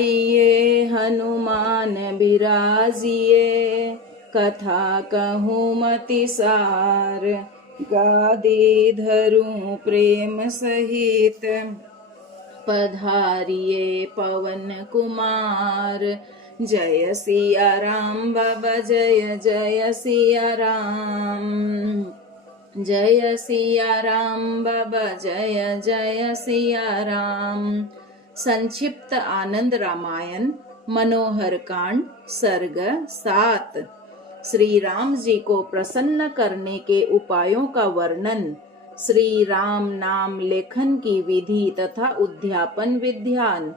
आइए हनुमान बिराजिए, कथा कहूँ मति सार। गादी धरूं प्रेम सहित, पधारिए पवन कुमार। जय सिया राम बाबा जय जय सिया राम। जय सिया राम बाबा जय जय सिया राम। संक्षिप्त आनंद रामायण मनोहर कांड सर्ग 7। श्री राम जी को प्रसन्न करने के उपायों का वर्णन, श्री राम नाम लेखन की विधि तथा उद्यापन विधान,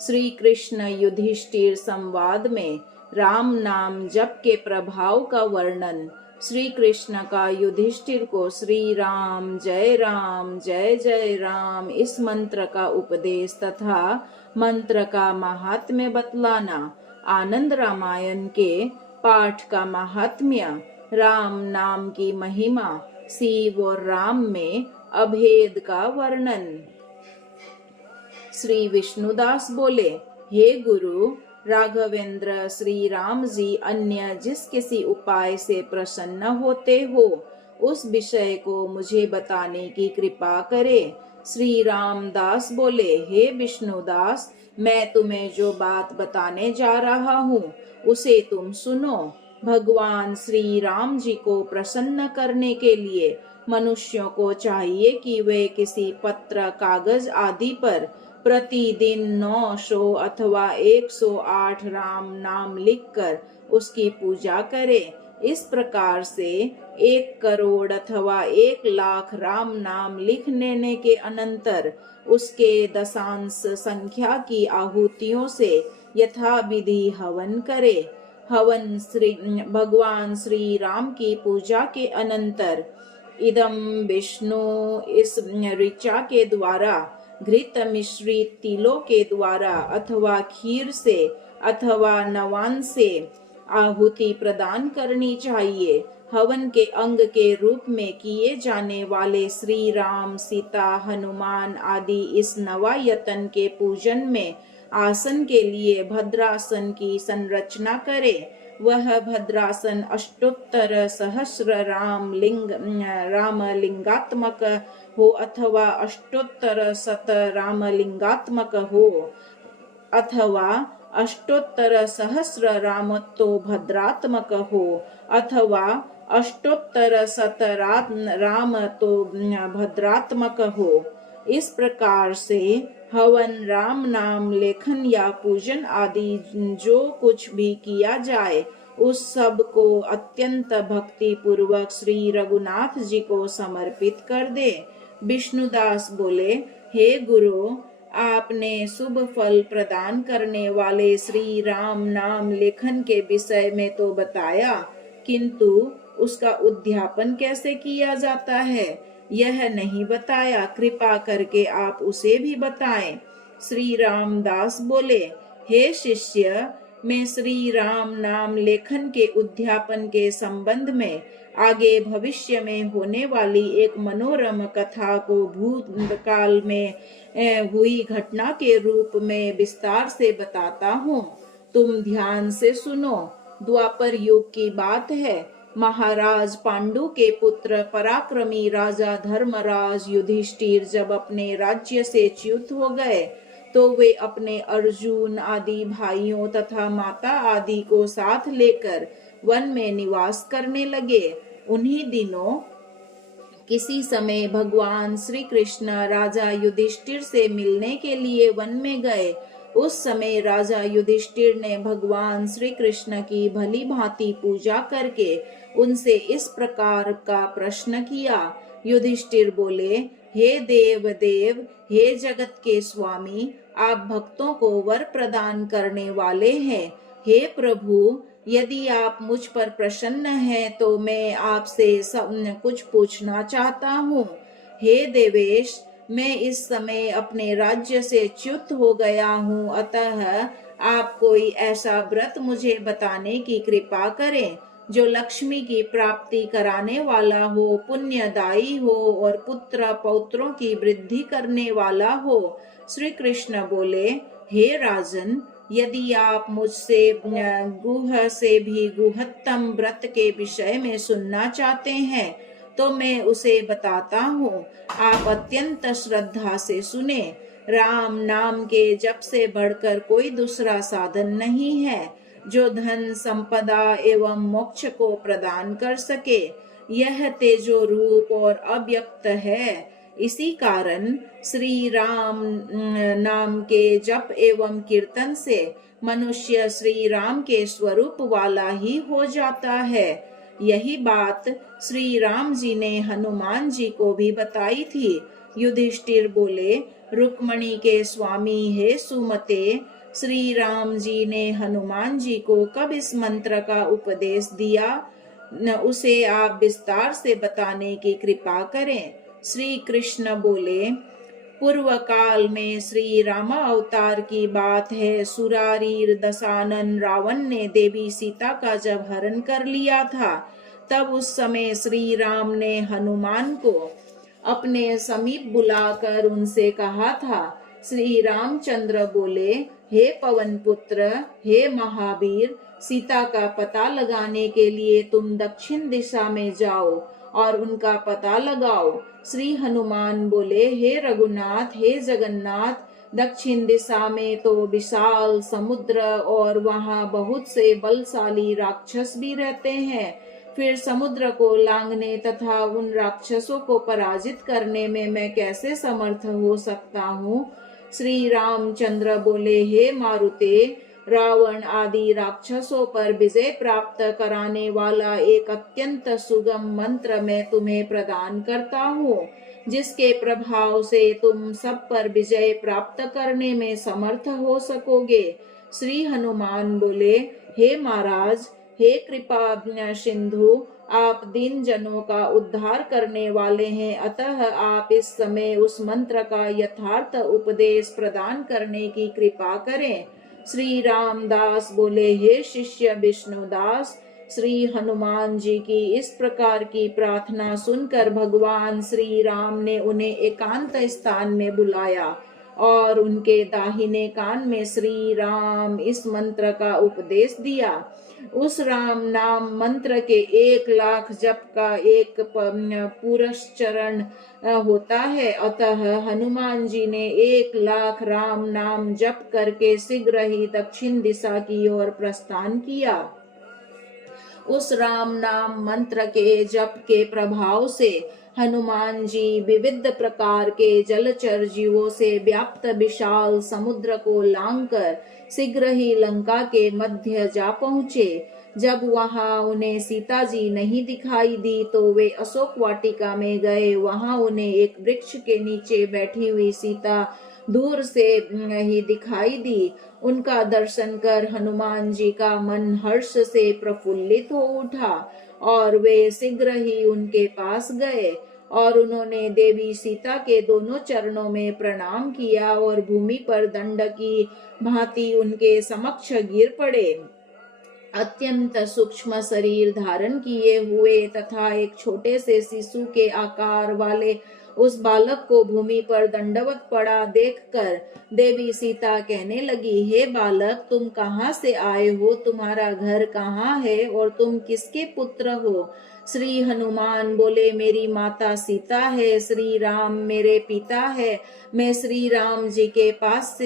श्री कृष्ण युधिष्ठिर संवाद में राम नाम जप के प्रभाव का वर्णन, श्री कृष्ण का युधिष्ठिर को श्री राम जय जय राम इस मंत्र का उपदेश तथा मंत्र का महात्म्य बतलाना, आनंद रामायण के पाठ का महात्म्य, राम नाम की महिमा, शिव और राम में अभेद का वर्णन। श्री विष्णुदास बोले, हे गुरु राघवेंद्र, श्री राम जी अन्य जिस किसी उपाय से प्रसन्न होते हो उस विषय को मुझे बताने की कृपा करे। श्री रामदास बोले, हे विष्णुदास, मैं तुम्हें जो बात बताने जा रहा हूँ उसे तुम सुनो। भगवान श्री राम जी को प्रसन्न करने के लिए मनुष्यों को चाहिए कि वे किसी पत्र कागज आदि पर प्रतिदिन 900 अथवा 108 राम नाम लिखकर उसकी पूजा करे। इस प्रकार से 1 करोड़ अथवा 1 लाख राम नाम लिख लेने के अनंतर उसके दशांश संख्या की आहुतियों से यथाविधि हवन करे। हवन भगवान श्री राम की पूजा के अनंतर इदम विष्णु इस ऋचा के द्वारा, घृत मिश्रित तिलों के द्वारा अथवा खीर से अथवा नवान से आहुति प्रदान करनी चाहिए। हवन के अंग के रूप में किए जाने वाले श्री राम, सीता, हनुमान आदि इस नवायतन के पूजन में आसन के लिए भद्रासन की संरचना करे। वह भद्रासन अष्टोत्तर सहस्र रामलिंगात्मक हो अथवा अष्टोत्तर शत रामलिंगात्मक हो अथवा अष्टोत्तर सहस्र रामत्तो भद्रात्मक हो अथवा अष्टोत्तर शत रामतो भद्रात्मक हो। इस प्रकार से हवन, राम नाम लेखन या पूजन आदि जो कुछ भी किया जाए उस सब को अत्यंत भक्ति पूर्वक श्री रघुनाथ जी को समर्पित कर दे। विष्णुदास बोले, हे गुरु, आपने शुभ फल प्रदान करने वाले श्री राम नाम लेखन के विषय में तो बताया, किंतु उसका उद्यापन कैसे किया जाता है यह नहीं बताया। कृपा करके आप उसे भी बताएं। श्री रामदास बोले, हे शिष्य, मैं श्री राम नाम लेखन के उद्यापन के संबंध में आगे भविष्य में होने वाली एक मनोरम कथा को भूतकाल में हुई घटना के रूप में विस्तार से बताता हूँ। तुम ध्यान से सुनो। द्वापर युग की बात है। महाराज पांडु के पुत्र पराक्रमी राजा धर्मराज युधिष्ठिर जब अपने राज्य से च्युत हो गए तो वे अपने अर्जुन आदि भाइयों तथा माता आदि को साथ लेकर वन में निवास करने लगे। उन्हीं दिनों किसी समय भगवान श्री कृष्ण राजा युधिष्ठिर से मिलने के लिए वन में गए। उस समय राजा युधिष्ठिर ने भगवान श्री कृष्ण की भली भांति पूजा करके उनसे इस प्रकार का प्रश्न किया। युधिष्ठिर बोले, हे देव, हे जगत के स्वामी, आप भक्तों को वर प्रदान करने वाले हैं। हे प्रभु, यदि आप मुझ पर प्रसन्न हैं तो मैं आपसे सब कुछ पूछना चाहता हूँ। हे देवेश, मैं इस समय अपने राज्य से च्युत हो गया हूँ, अतः आप कोई ऐसा व्रत मुझे बताने की कृपा करें जो लक्ष्मी की प्राप्ति कराने वाला हो, पुण्यदायी हो और पुत्र पौत्रों की वृद्धि करने वाला हो। श्री कृष्ण बोले, हे राजन, यदि आप मुझसे गुह से भी गुहत्तम व्रत के विषय में सुनना चाहते हैं तो मैं उसे बताता हूँ। आप अत्यंत श्रद्धा से सुने। राम नाम के जप से बढ़कर कोई दूसरा साधन नहीं है जो धन संपदा एवं मोक्ष को प्रदान कर सके। यह तेजो रूप और अव्यक्त है। इसी कारण श्री राम नाम के जप एवं कीर्तन से मनुष्य श्री राम के स्वरूप वाला ही हो जाता है। यही बात श्री राम जी ने हनुमान जी को भी बताई थी। युधिष्ठिर बोले, रुक्मणी के स्वामी हे सुमते, श्री राम जी ने हनुमान जी को कब इस मंत्र का उपदेश दिया, न उसे आप विस्तार से बताने की कृपा करें। श्री कृष्ण बोले, पूर्व काल में श्री राम अवतार की बात है। सुरारीर दशानन रावण ने देवी सीता का जब हरण कर लिया था, तब उस समय श्री राम ने हनुमान को अपने समीप बुलाकर उनसे कहा था। श्री रामचंद्र बोले, हे पवन पुत्र, हे महावीर, सीता का पता लगाने के लिए तुम दक्षिण दिशा में जाओ और उनका पता लगाओ। श्री हनुमान बोले, हे रघुनाथ, हे जगन्नाथ, दक्षिण दिशा में तो विशाल समुद्र और वहां बहुत से बलशाली राक्षस भी रहते हैं। फिर समुद्र को लांघने तथा उन राक्षसों को पराजित करने में मैं कैसे समर्थ हो सकता हूँ। श्री रामचंद्र बोले, हे मारुते, रावण आदि राक्षसों पर विजय प्राप्त कराने वाला एक अत्यंत सुगम मंत्र मैं तुम्हें प्रदान करता हूँ, जिसके प्रभाव से तुम सब पर विजय प्राप्त करने में समर्थ हो सकोगे। श्री हनुमान बोले, हे महाराज, हे कृपा सिंधु, आप दीन जनों का उद्धार करने वाले हैं, अतः आप इस समय उस मंत्र का यथार्थ उपदेश प्रदान करने की कृपा करें। श्री रामदास बोले, हे शिष्य विष्णुदास, श्री हनुमान जी की इस प्रकार की प्रार्थना सुनकर भगवान श्री राम ने उन्हें एकांत स्थान में बुलाया और उनके दाहिने कान में श्री राम इस मंत्र का उपदेश दिया। उस राम नाम मंत्र के 1,00,000 जप का एक पुरस्चरण होता है। अतः हनुमान जी ने 1,00,000 राम नाम जप करके शीघ्र ही दक्षिण दिशा की ओर प्रस्थान किया। उस राम नाम मंत्र के जप के प्रभाव से हनुमान जी विविध प्रकार के जलचर जीवों से व्याप्त विशाल समुद्र को लांघकर शीघ्र ही लंका के मध्य जा पहुँचे। जब वहां उन्हें सीता जी नहीं दिखाई दी तो वे अशोक वाटिका में गए। वहां उन्हें एक वृक्ष के नीचे बैठी हुई सीता दूर से ही दिखाई दी। उनका दर्शन कर हनुमान जी का मन हर्ष से प्रफुल्लित हो उठा और वे शीघ्र ही उनके पास गए और उन्होंने देवी सीता के दोनों चरणों में प्रणाम किया और भूमि पर दंड की भांति उनके समक्ष गिर पड़े। अत्यंत सूक्ष्म शरीर धारण किए हुए तथा एक छोटे से शिशु के आकार वाले उस बालक को भूमि पर दंडवत पड़ा देखकर देवी सीता कहने लगी, हे बालक, तुम कहाँ से आए हो? तुम्हारा घर कहाँ है और तुम किसके पुत्र हो? श्री हनुमान बोले, मेरी माता सीता है, श्री राम मेरे पिता है। मैं श्री राम जी के पास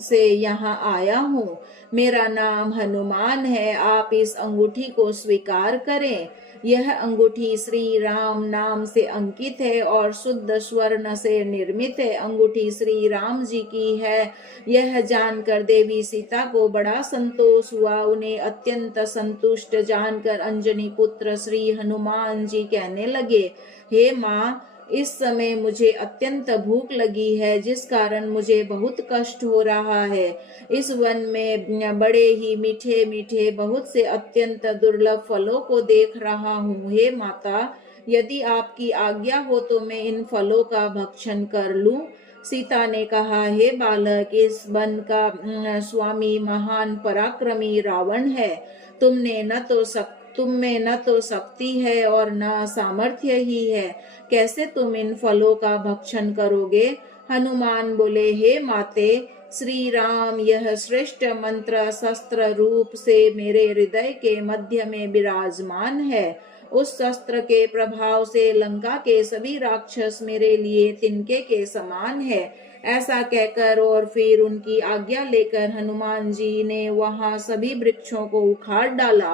से यहाँ आया हूँ। मेरा नाम हनुमान है। आप इस अंगूठी को स्वीकार करें। यह अंगूठी श्री राम नाम से अंकित है और शुद्ध स्वर्ण से निर्मित है। अंगूठी श्री राम जी की है। यह जानकर देवी सीता को बड़ा संतोष हुआ। उन्हें अत्यंत संतुष्ट जानकर अंजनी पुत्र श्री हनुमान जी कहने लगे, हे माँ, इस समय मुझे अत्यंत भूख लगी है, जिस कारण मुझे बहुत कष्ट हो रहा है। इस वन में बड़े ही मीठे मीठे बहुत से अत्यंत दुर्लभ फलों को देख रहा हूँ। हे माता, यदि आपकी आज्ञा हो तो मैं इन फलों का भक्षण कर लूं। सीता ने कहा, हे बालक, इस वन का स्वामी महान पराक्रमी रावण है। तुम में न तो शक्ति है और न सामर्थ्य ही है। कैसे तुम इन फलों का भक्षण करोगे? हनुमान बोले, हे माते, श्री राम यह श्रेष्ठ मंत्र शस्त्र रूप से मेरे हृदय के मध्य में विराजमान है। उस शस्त्र के प्रभाव से लंका के सभी राक्षस मेरे लिए तिनके के समान है। ऐसा कहकर और फिर उनकी आज्ञा लेकर हनुमान जी ने वहां सभी वृक्षों को उखाड़ डाला,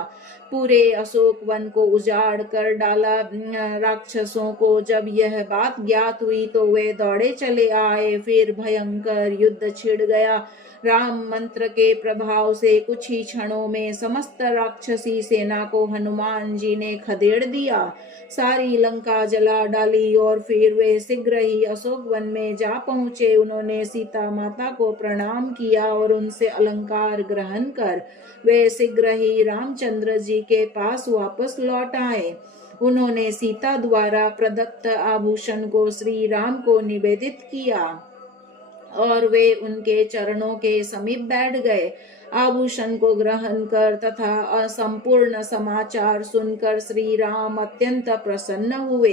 पूरे अशोक वन को उजाड़ कर डाला। राक्षसों को जब यह बात ज्ञात हुई तो वे दौड़े चले आए। फिर भयंकर युद्ध छिड़ गया। राम मंत्र के प्रभाव से कुछ ही क्षणों में समस्त राक्षसी सेना को हनुमान जी ने खदेड़ दिया, सारी लंका जला डाली और फिर वे शीघ्र ही अशोक वन में जा पहुंचे। उन्होंने सीता माता को प्रणाम किया और उनसे अलंकार ग्रहण कर वे शीघ्र ही रामचंद्र जी के पास वापस लौट आए। उन्होंने सीता द्वारा प्रदत्त आभूषण को श्री राम को निवेदित किया और वे उनके चरणों के समीप बैठ गए। आभूषण को ग्रहण कर तथा संपूर्ण समाचार सुनकर श्री राम अत्यंत प्रसन्न हुए।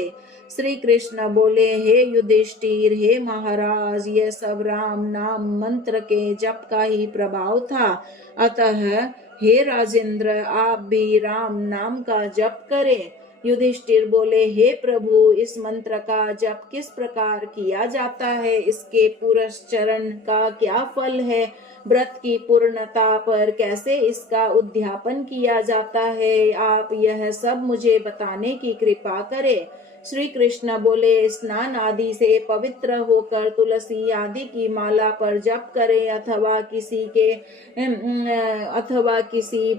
श्री कृष्ण बोले, हे युधिष्ठिर, हे महाराज, ये सब राम नाम मंत्र के जप का ही प्रभाव था। अतः हे राजेंद्र, आप भी राम नाम का जप करें। युधिष्ठिर बोले, हे प्रभु, इस मंत्र का जप किस प्रकार किया जाता है? इसके पुरस्चरण का क्या फल है? व्रत की पूर्णता पर कैसे इसका उद्यापन किया जाता है? आप यह सब मुझे बताने की कृपा करें। श्री कृष्ण बोले, स्नान आदि से पवित्र होकर तुलसी आदि की माला पर जप करें अथवा किसी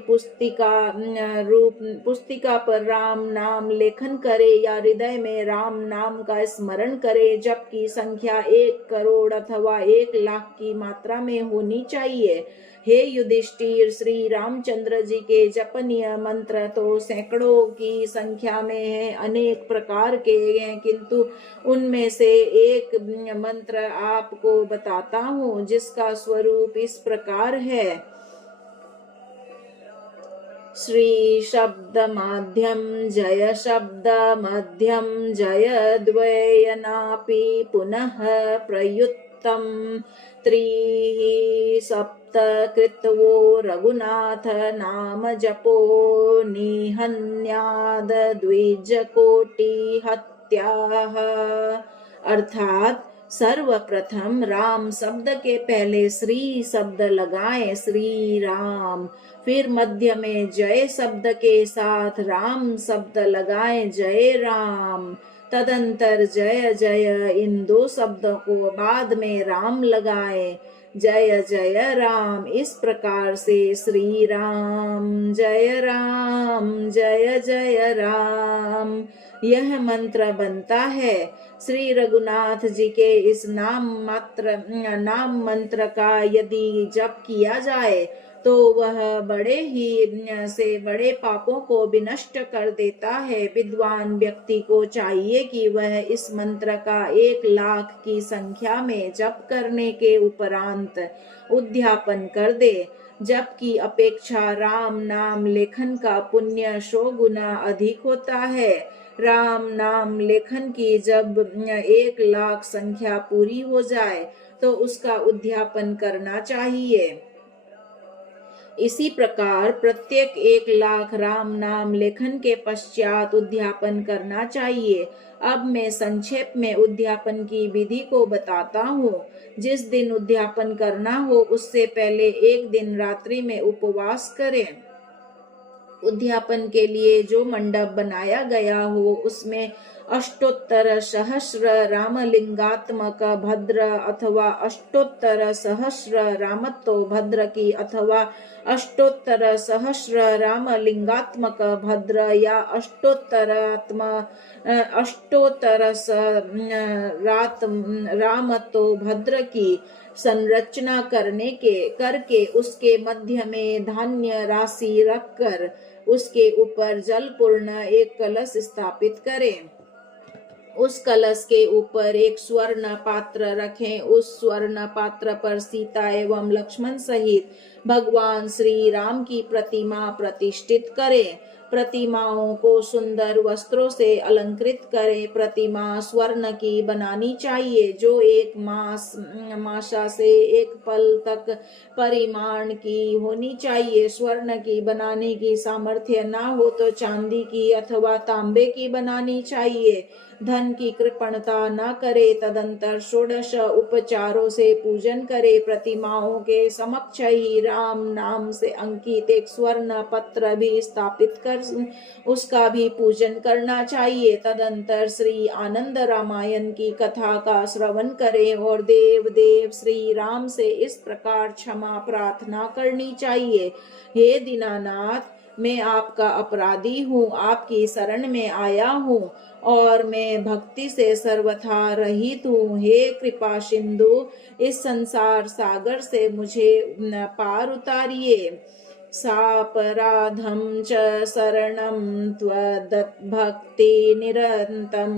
पुस्तिका पर राम नाम लेखन करे या हृदय में राम नाम का स्मरण करे। जप की संख्या 1 करोड़ अथवा 1 लाख की मात्रा में होनी चाहिए। हे युधिष्ठिर, श्री रामचंद्र जी के जपनीय मंत्र तो सैकड़ों की संख्या में है, अनेक प्रकार के हैं, किंतु उनमें से एक मंत्र आपको बताता हूँ जिसका स्वरूप इस प्रकार है। श्री शब्द माध्यम जय शब्द मध्यम जय द्वयनापि पुनः प्रयुक्तम त्रिहि सप्त कृत्वो रघुनाथ नाम जपो निहन्याद द्विज कोटि हत्याः। अर्थात सर्वप्रथम राम शब्द के पहले श्री शब्द लगाएं, श्री राम, फिर मध्य में जय शब्द के साथ राम शब्द लगाएं, जय राम, तदंतर जय जय, इन 2 शब्दों को बाद में राम लगाएं, जय जय राम। इस प्रकार से श्री राम जय राम जय जय राम यह मंत्र बनता है। श्री रघुनाथ जी के इस नाम मंत्र का यदि जप किया जाए तो वह बड़े ही से बड़े पापों को विनष्ट कर देता है। विद्वान व्यक्ति को चाहिए कि वह इस मंत्र का 1 लाख की संख्या में जप करने के उपरांत उद्यापन कर दे। जप की अपेक्षा राम नाम लेखन का पुण्य 100 गुना अधिक होता है। राम नाम लेखन की जब 1 लाख संख्या पूरी हो जाए तो उसका उद्यापन करना चाहिए। इसी प्रकार प्रत्येक 1 लाख राम नाम लेखन के पश्चात उद्यापन करना चाहिए। अब मैं संक्षेप में उद्यापन की विधि को बताता हूँ। जिस दिन उद्यापन करना हो उससे पहले 1 दिन रात्रि में उपवास करें। उद्यापन के लिए जो मंडप बनाया गया हो उसमें अष्टोत्तर सहस्र रामलिंगात्मक भद्र अथवा अष्टोत्तर सहस्र रामत्तो भद्र की अथवा अष्टोत्तर सहस्र रामलिंगात्मक भद्र या अष्टोत्तर रामत्तो भद्र की संरचना करके उसके मध्य में धान्य राशि रखकर उसके ऊपर जलपूर्ण एक कलश स्थापित करें। उस कलश के ऊपर एक स्वर्ण पात्र रखें। उस स्वर्ण पात्र पर सीता एवं लक्ष्मण सहित भगवान श्री राम की प्रतिमा प्रतिष्ठित करें। प्रतिमाओं को सुंदर वस्त्रों से अलंकृत करें। प्रतिमा स्वर्ण की बनानी चाहिए, जो एक मासा से एक पल तक परिमाण की होनी चाहिए। स्वर्ण की बनाने की सामर्थ्य ना हो तो चांदी की अथवा तांबे की बनानी चाहिए। धन की कृपणता न करे। तदंतर षोडश उपचारों से पूजन करे। प्रतिमाओं के समक्ष ही राम नाम से अंकित एक स्वर्ण पत्र भी स्थापित कर उसका भी पूजन करना चाहिए। तदंतर श्री आनंद रामायण की कथा का श्रवण करें और देव श्री राम से इस प्रकार क्षमा प्रार्थना करनी चाहिए। हे दीनानाथ, मैं आपका अपराधी हूँ, आपकी शरण में आया हूँ और मैं भक्ति से सर्वथा रहित हूँ। हे कृपा सिंधु, इस संसार सागर से मुझे पार उतारिए। सापराधं च शरणं त्वद्भक्ति निरन्तं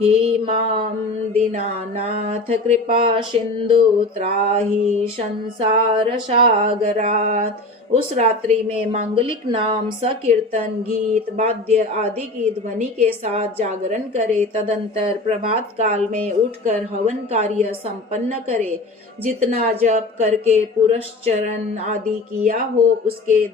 हि मां दीनानाथ कृपा सिंधु त्राहि संसार सागरात्। उस रात्रि में मांगलिक नाम, संकीर्तन, गीत, वाद्य आदि की ध्वनि के साथ जागरण करे। तदंतर प्रभात काल में उठकर हवन कार्य संपन्न करे। जितना जप करके पुरस्चरण आदि किया हो उसके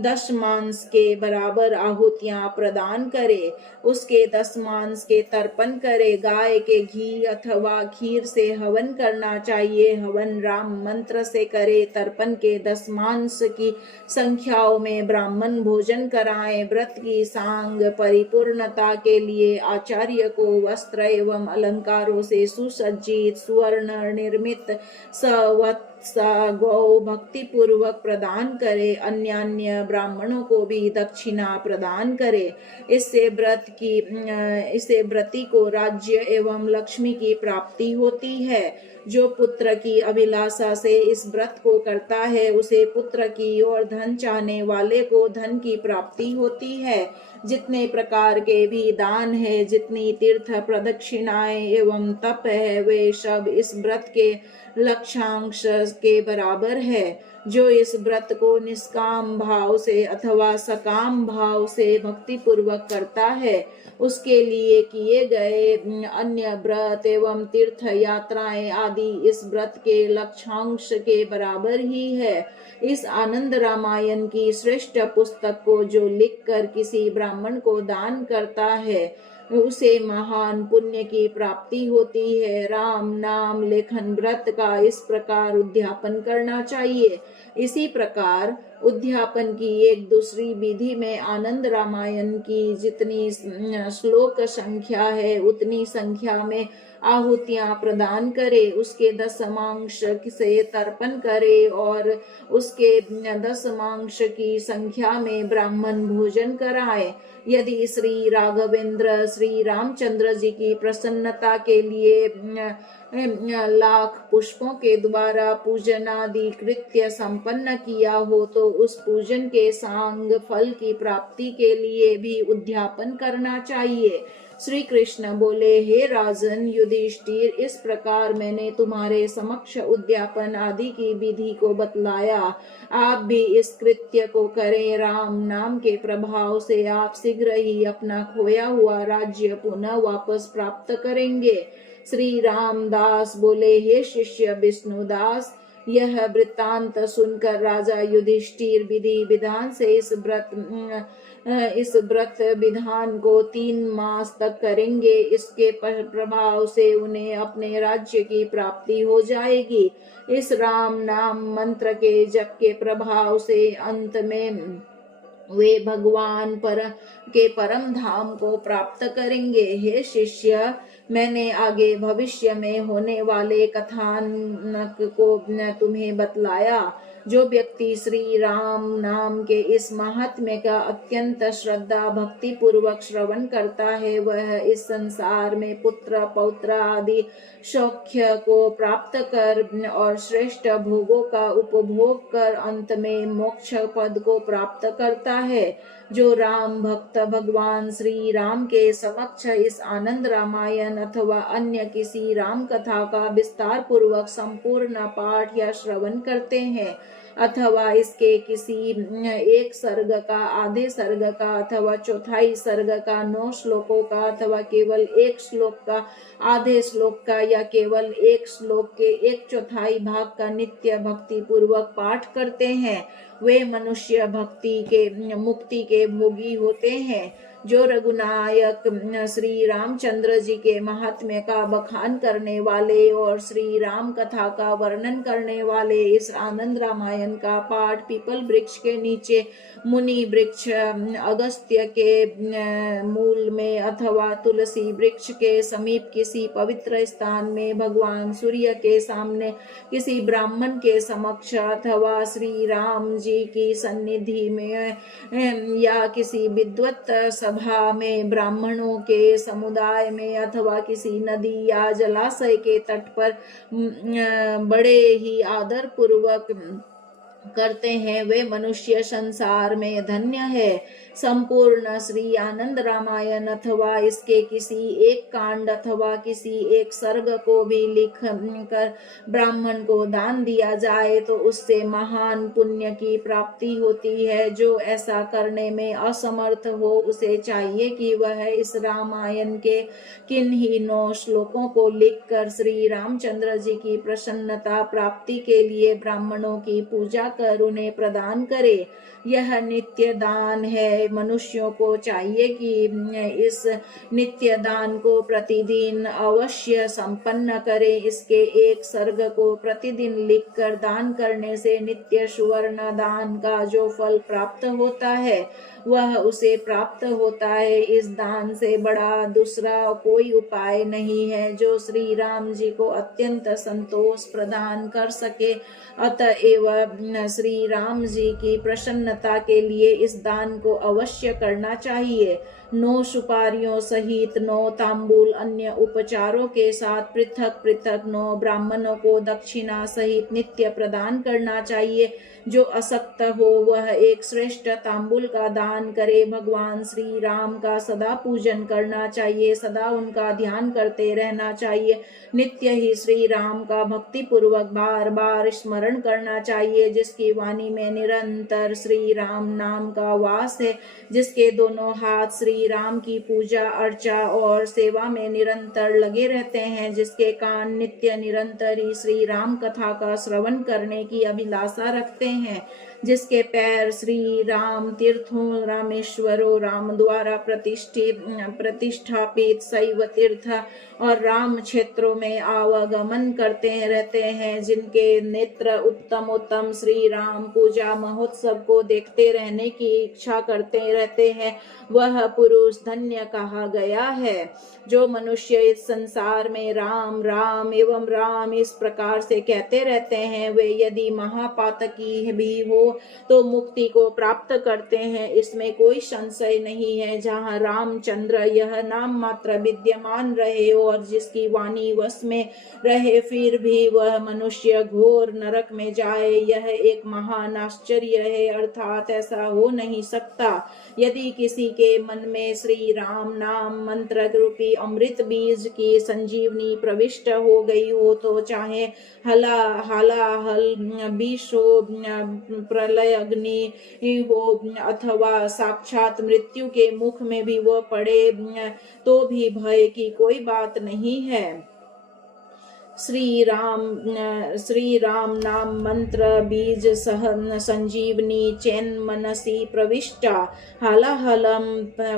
दशमांश के बराबर आहुतियां प्रदान करे। उसके दशमांश के तर्पण करे। गाय के घी अथवा खीर से हवन करना चाहिए। हवन राम मंत्र से करे। तर्पण के दशमांश की संख्याओं में ब्राह्मण भोजन कराएं। व्रत की सांग परिपूर्णता के लिए आचार्य को वस्त्र एवं अलंकारों से सुसज्जित सुवर्ण निर्मित सवत्स गौ भक्ति पूर्वक प्रदान करे। अन्य ब्राह्मणों को भी दक्षिणा प्रदान करे। इससे व्रती को राज्य एवं लक्ष्मी की प्राप्ति होती है। जो पुत्र की अभिलाषा से इस व्रत को करता है उसे पुत्र की और धन चाहने वाले को धन की प्राप्ति होती है। जितने प्रकार के भी दान है, जितनी तीर्थ प्रदक्षिणाएं एवं तप है, वे सब इस व्रत के लक्ष्यांश के बराबर है। जो इस व्रत को निष्काम भाव से अथवा सकाम भाव से भक्ति पूर्वक करता है उसके लिए किए गए अन्य व्रत एवं तीर्थ यात्राएं आदि इस व्रत के लक्ष्यांश के बराबर ही है। इस आनंद रामायण की श्रेष्ठ पुस्तक को जो लिखकर किसी ब्राह्मण को दान करता है उसे महान पुण्य की प्राप्ति होती है। राम नाम लेखन व्रत का इस प्रकार उद्यापन करना चाहिए। इसी प्रकार उद्यापन की एक दूसरी विधि में आनंद रामायण की जितनी श्लोक संख्या है उतनी संख्या में आहुतियां प्रदान करे। उसके दशमांश से तर्पण करे और उसके दशमांश की संख्या में ब्राह्मण भोजन कराए। यदि श्री राघवेंद्र श्री रामचंद्र जी की प्रसन्नता के लिए लाख पुष्पों के द्वारा पूजनादि कृत्य संपन्न किया हो तो उस पूजन के सांग फल की प्राप्ति के लिए भी उद्यापन करना चाहिए। श्री कृष्ण बोले, हे राजन युधिष्ठिर, इस प्रकार मैंने तुम्हारे समक्ष उद्यापन आदि की विधि को बतलाया। आप भी इस कृत्य को करें। राम नाम के प्रभाव से आप शीघ्र ही अपना खोया हुआ राज्य पुनः वापस प्राप्त करेंगे। श्री रामदास बोले, हे शिष्य विष्णुदास, यह वृत्तांत सुनकर राजा युधिष्ठिर विधि विधान से इस व्रत विधान को 3 मास तक करेंगे। इसके प्रभाव से उन्हें अपने राज्य की प्राप्ति हो जाएगी। इस राम नाम मंत्र के जप के प्रभाव से अंत में वे भगवान के परम धाम को प्राप्त करेंगे। हे शिष्य, मैंने आगे भविष्य में होने वाले कथानक को तुम्हें बतलाया। जो व्यक्ति श्री राम नाम के इस महात्म्य का अत्यंत श्रद्धा भक्ति पूर्वक श्रवण करता है वह इस संसार में पुत्र पौत्र आदि सौख्य को प्राप्त कर और श्रेष्ठ भोगों का उपभोग कर अंत में मोक्ष पद को प्राप्त करता है। जो राम भक्त भगवान श्री राम के समक्ष इस आनंद रामायण अथवा अन्य किसी राम कथा का विस्तार पूर्वक संपूर्ण पाठ या श्रवण करते हैं, अथवा इसके किसी एक सर्ग का, आधे सर्ग का, अथवा चौथाई सर्ग का, 9 श्लोकों का, अथवा केवल एक श्लोक का, आधे श्लोक का, या केवल एक श्लोक के 1/4 भाग का नित्य भक्ति पूर्वक पाठ करते हैं, वे मनुष्य भक्ति के मुक्ति के भोगी होते हैं। जो रघुनायक श्री रामचंद्र जी के महात्म्य का बखान करने वाले और श्री राम कथा का वर्णन करने वाले इस आनंद रामायण का पाठ पीपल वृक्ष के नीचे, मुनि वृक्ष अगस्त्य के मूल में, अथवा तुलसी वृक्ष के समीप किसी पवित्र स्थान में, भगवान सूर्य के सामने किसी ब्राह्मण के समक्ष, अथवा श्री राम जी की सन्निधि में, या किसी विद्वत सभा में, ब्राह्मणों के समुदाय में, अथवा किसी नदी या जलाशय के तट पर बड़े ही आदर पूर्वक करते हैं, वे मनुष्य संसार में धन्य है। संपूर्ण श्री आनंद रामायण अथवा इसके किसी एक कांड अथवा किसी एक सर्ग को भी लिख कर ब्राह्मण को दान दिया जाए तो उससे महान पुण्य की प्राप्ति होती है। जो ऐसा करने में असमर्थ हो उसे चाहिए कि वह इस रामायण के किन्हीं 9 श्लोकों को लिखकर श्री रामचंद्र जी की प्रसन्नता प्राप्ति के लिए ब्राह्मणों की पूजा कर उन्हें प्रदान करे। यह नित्य दान है। मनुष्यों को चाहिए कि इस नित्य दान को प्रतिदिन अवश्य संपन्न करे। इसके एक सर्ग को प्रतिदिन लिखकर दान करने से नित्य सुवर्ण दान का जो फल प्राप्त होता है वह उसे प्राप्त होता है। इस दान से बड़ा दूसरा कोई उपाय नहीं है जो श्री राम जी को अत्यंत संतोष प्रदान कर सके। अतएव श्री राम जी की प्रसन्नता के लिए इस दान को अवश्य करना चाहिए। 9 सुपारियों सहित 9 तांबूल अन्य उपचारों के साथ पृथक पृथक 9 ब्राह्मणों को दक्षिणा सहित नित्य प्रदान करना चाहिए। जो असक्त हो वह एक श्रेष्ठ तांबूल का दान करे। भगवान श्री राम का सदा पूजन करना चाहिए, सदा उनका ध्यान करते रहना चाहिए। नित्य ही श्री राम का भक्ति पूर्वक बार बार स्मरण करना चाहिए। जिसकी वाणी में निरंतर श्री राम नाम का वास है, जिसके दोनों हाथ श्री राम की पूजा अर्चा और सेवा में निरंतर लगे रहते हैं, जिसके कान नित्य निरंतर ही श्री राम कथा का श्रवण करने की अभिलाषा रखते हैं, जिसके पैर श्री राम तीर्थों रामेश्वरों राम द्वारा प्रतिष्ठापित शैव तीर्थ और राम क्षेत्रों में आवागमन करते रहते हैं, जिनके नेत्र उत्तम उत्तम श्री राम पूजा महोत्सव को देखते रहने की इच्छा करते रहते हैं, वह पुरुष धन्य कहा गया है। जो मनुष्य इस संसार में राम राम एवं राम इस प्रकार से कहते रहते हैं, वे यदि महापातकी भी हो तो मुक्ति को प्राप्त करते हैं, इसमें कोई संशय नहीं है। जहाँ रामचंद्र यह नाम मात्र विद्यमान रहे और जिसकी वाणी वश में रहे, फिर भी वह मनुष्य घोर नरक में जाए, यह एक महान आश्चर्य है। अर्थात ऐसा हो नहीं सकता। यदि किसी के मन में श्री राम नाम मंत्र रूपी अमृत बीज की संजीवनी प्रविष्ट हो गई हो तो चाहे हलाहल विष हो, प्रलय अग्नि हो अथवा साक्षात मृत्यु के मुख में भी वो पड़े तो भी भय की कोई बात नहीं है। श्री राम नाम मंत्र बीज सह संजीवनी चैन मनसी प्रविष्टा हलाहलम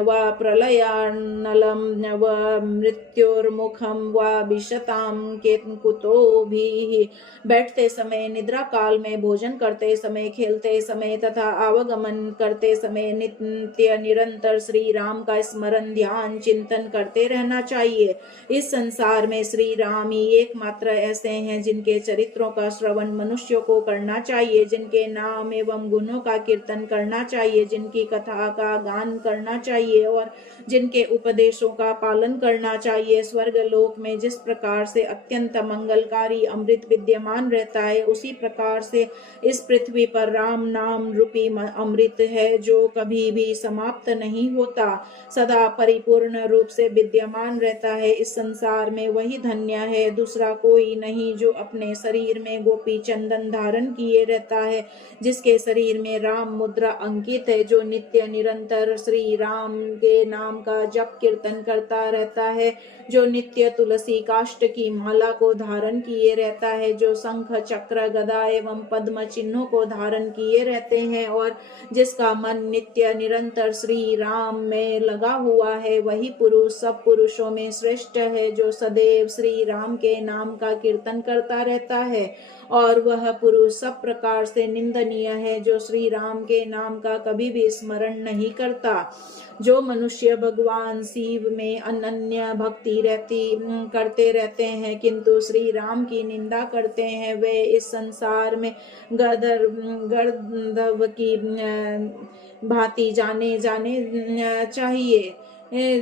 व प्रलयानलम व मृत्युर्मुखम व विशताम केतकुतो भी। बैठते समय, निद्रा काल में, भोजन करते समय, खेलते समय तथा आवागमन करते समय नित्य निरंतर श्री राम का स्मरण ध्यान चिंतन करते रहना चाहिए। इस संसार में श्री राम ही एकमात्र मात्र ऐसे हैं जिनके चरित्रों का श्रवण मनुष्यों को करना चाहिए, जिनके नाम एवं गुणों का कीर्तन करना चाहिए, जिनकी कथा का गान करना चाहिए और जिनके उपदेशों का पालन करना चाहिए। स्वर्ग लोक में जिस प्रकार से अत्यंत मंगलकारी अमृत विद्यमान रहता है, उसी प्रकार से इस पृथ्वी पर राम नाम रूपी अमृत है, जो कभी भी समाप्त नहीं होता, सदा परिपूर्ण रूप से विद्यमान रहता है। इस संसार में वही धन्य है, दूसरा कोई नहीं, जो अपने शरीर में गोपी चंदन धारण किए रहता है, जिसके शरीर में राम मुद्रा अंकित है, जो नित्य निरंतर श्री राम के नाम का जप कीर्तन करता रहता है, जो नित्य तुलसी काष्ठ की माला को धारण किए रहता है, जो शंख चक्र गदा एवं पद्म चिन्हों को धारण किए रहते हैं और जिसका मन नित्य निरंतर श्री राम में लगा हुआ है, वही पुरुष सब पुरुषों में श्रेष्ठ है, जो सदैव श्री राम के नाम का कीर्तन करता रहता है। और वह पुरुष सब प्रकार से निंदनीय है, जो श्री राम के नाम का कभी भी स्मरण नहीं करता। जो मनुष्य भगवान शिव में अनन्य भक्ति करते रहते हैं, किंतु श्री राम की निंदा करते हैं, वे इस संसार में गर्दभ की भांति जाने चाहिए।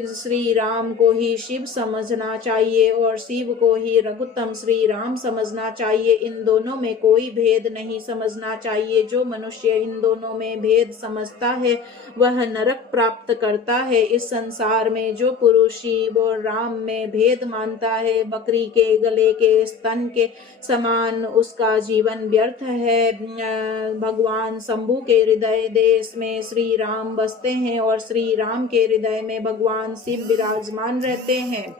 श्री राम को ही शिव समझना चाहिए और शिव को ही रघुत्तम श्री राम समझना चाहिए। इन दोनों में कोई भेद नहीं समझना चाहिए। जो मनुष्य इन दोनों में भेद समझता है, वह नरक प्राप्त करता है। इस संसार में जो पुरुष शिव और राम में भेद मानता है, बकरी के गले के स्तन के समान उसका जीवन व्यर्थ है। भगवान शंभु के हृदय देश में श्री राम बसते हैं और श्री राम के हृदय में भगवान शिव विराजमान रहते हैं।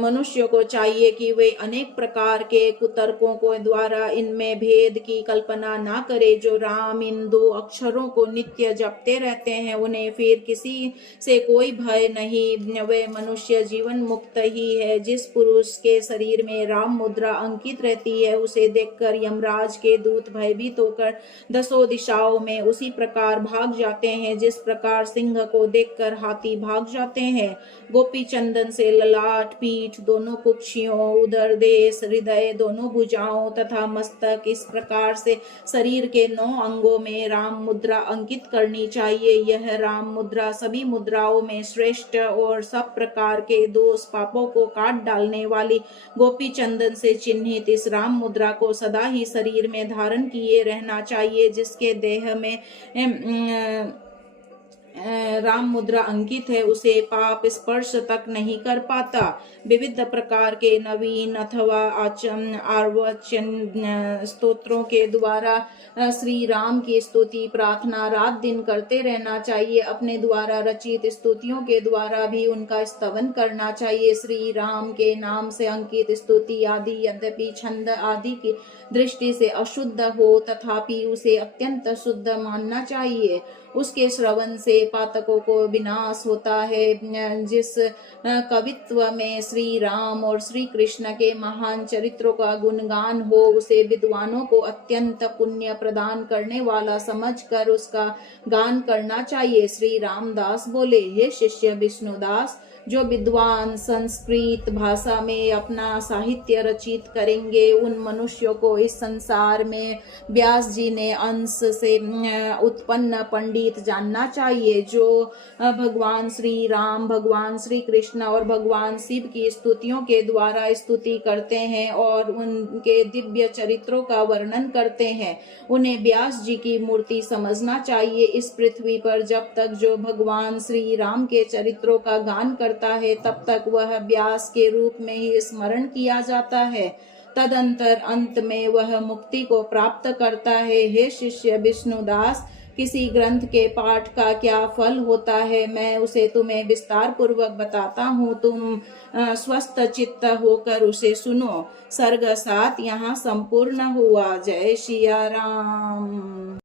मनुष्यों को चाहिए कि वे अनेक प्रकार के कुतर्कों को द्वारा इनमें भेद की कल्पना ना करे। जो राम इन दो अक्षरों को नित्य जपते रहते हैं, उन्हें फिर किसी से कोई भय नहीं, वे मनुष्य जीवन मुक्त ही है। जिस पुरुष के शरीर में राम मुद्रा अंकित रहती है, उसे देखकर यमराज के दूत भयभीत होकर दसों दिशाओं में उसी प्रकार भाग जाते हैं, जिस प्रकार सिंह को देखकर हाथी भाग जाते हैं। गोपी चंदन से ललाट, पीठ, दोनों कुक्षियों, उदर देश, हृदय, दोनों भुजाओं तथा मस्तक, इस प्रकार से शरीर के 9 अंगों में राम मुद्रा अंकित करनी चाहिए। यह राम मुद्रा सभी मुद्राओं में श्रेष्ठ और सब प्रकार के दोष पापों को काट डालने वाली गोपी चंदन से चिन्हित इस राम मुद्रा को सदा ही शरीर में धारण किए रहना चाहिए। जिसके देह में राम मुद्रा अंकित है, उसे पाप स्पर्श तक नहीं कर पाता। विविध प्रकार के नवीन अथवा आर्वचन स्तोत्रों के द्वारा श्री राम की स्तुति प्रार्थना रात दिन करते रहना चाहिए। अपने द्वारा रचित स्तुतियों के द्वारा भी उनका स्तवन करना चाहिए। श्री राम के नाम से अंकित स्तुति आदि यद्यपि छंद आदि की दृष्टि से अशुद्ध हो, तथापि उसे अत्यंत शुद्ध मानना चाहिए। उसके श्रवण से पातकों को विनाश होता है। जिस कवित्व में श्री राम और श्री कृष्ण के महान चरित्रों का गुणगान हो, उसे विद्वानों को अत्यंत पुण्य प्रदान करने वाला समझकर उसका गान करना चाहिए। श्री रामदास बोले, हे शिष्य विष्णुदास, जो विद्वान संस्कृत भाषा में अपना साहित्य रचित करेंगे, उन मनुष्यों को इस संसार में व्यास जी ने अंश से उत्पन्न पंडित जानना चाहिए। जो भगवान श्री राम, भगवान श्री कृष्ण और भगवान शिव की स्तुतियों के द्वारा स्तुति करते हैं और उनके दिव्य चरित्रों का वर्णन करते हैं, उन्हें व्यास जी की मूर्ति समझना चाहिए। इस पृथ्वी पर जब तक जो भगवान श्री राम के चरित्रों का गान करता है, तब तक वह व्यास के रूप में ही स्मरण किया जाता है। तदंतर अंत में वह मुक्ति को प्राप्त करता है। हे शिष्य विष्णुदास, किसी ग्रंथ के पाठ का क्या फल होता है, मैं उसे तुम्हें विस्तार पूर्वक बताता हूँ। तुम स्वस्थ चित्त होकर उसे सुनो। सर्ग 7 यहाँ संपूर्ण हुआ। जय सिया राम।